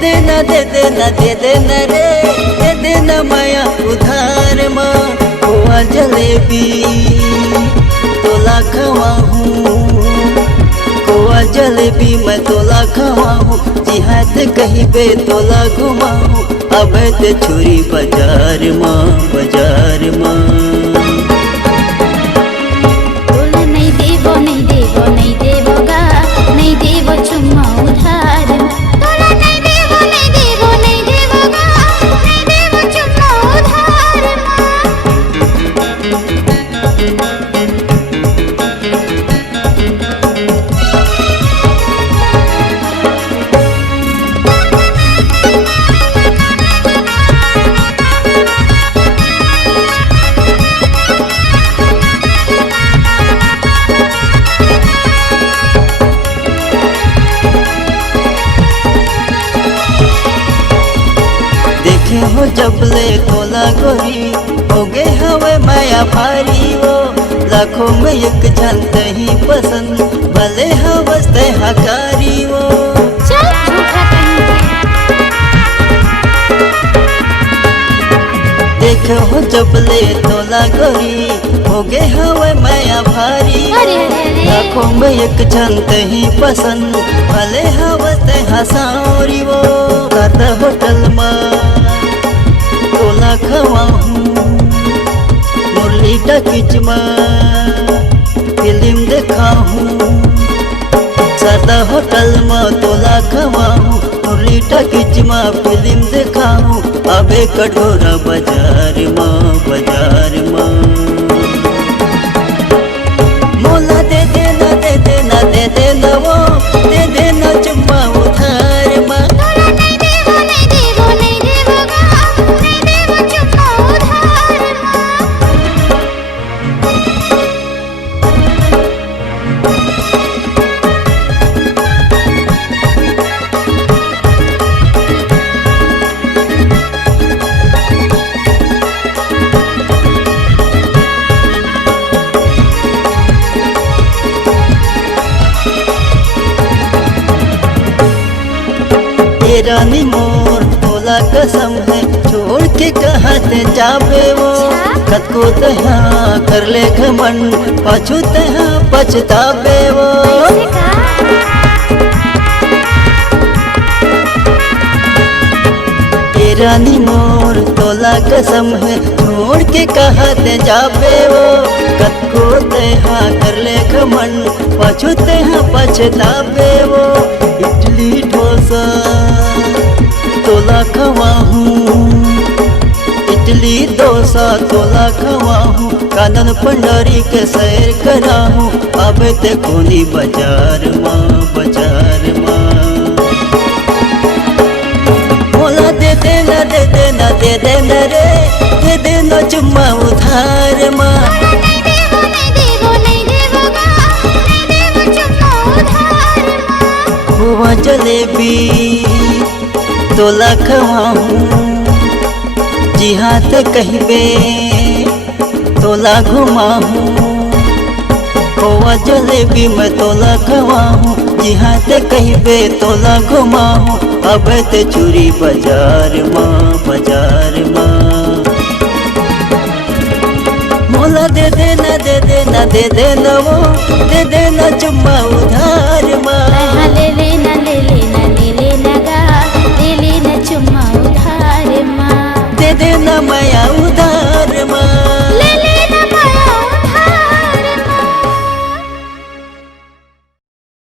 देना दे देना दे देना रे, दे देना माया उधार माँ। खोआ जलेबी तोला खवाऊँ, खोआ जलेबी मैं तोला खवाऊँ। जी हाथ कहीं बे तोला घुमाऊँ, अब ते छुरी बाजार माँ, बाजार माँ। तोला नहीं देवो नहीं देवो नहीं देवो गा, नहीं देवो चुम्मा उधार। तोला नहीं देवो नहीं देवो नहीं देवो गा, नहीं देवो चुम्मा उधार। देखे हो जबले तोला गोरी, हो गे हवे माया भारी वो। लाखों में एक जानते ही पसंद, भले हवस्ते हकारी वो। चल झूठा कहीं देखे हो जबले तोला गोरी, हो गे हवे माया भारी। अरे अरे अरे लाखों में एक जानते ही पसंद, भले हवस्ते हसारी वो। करदा होटल में तोला खवाऊँ, मुरली टकीच में फिल्म दिखाऊँ। सादा होटल में तोला खवाऊँ, मुरली टकीच में फिल्म दिखाऊँ। अबे कटोरा बाजार माँ, बाजार माँ। मोला दे देना दे देना दे देना वो, दे देना चुम्मा उधार माँ। तोला नहीं देवो नहीं देवो नहीं देवो गा, नहीं देवो चुम्मा उधार। ये रानी मोर तोला कसम है, छोड़ के कहाँ ते जाबे वो। कत को तहाँ कर ले घमंड, पाछू तहाँ पछताबे वो। ऐसे का ये रानी मोर तोला कसम है, छोड़ के कहाँ ते जाबे वो। कत को तहाँ कर ले घमंड, पाछू तहाँ पछताबे वो। इडली डोसा तोला खवाऊँ, इडली डोसा तोला खवाऊँ। कानन पंडारी के सैर कराऊँ, अब ते कोनी बाजार माँ, बाजार माँ। मोला दे देना दे देना दे देना रे, दे देना चुम्मा उधार माँ। नहीं देवो नहीं देवो नहीं देवो गा, नहीं देवो चुम्मा उधार। खोआ जलेबी तोला खवाऊँ, जी हाथ कहिबे तोला घुमाऊँ। खोआ जलेबी मैं तोला खवाऊँ, जी हाथ कहिबे तोला घुमाऊँ। अब ते चूरी बाजार माँ, बाजार माँ। मोला दे देना दे देना दे देना वो, दे देना चुम्मा उधार माँ। हाँ ले लेना ले लेना ले लेना गा, ले लेना चुम्मा उधार माँ। दे देना मैं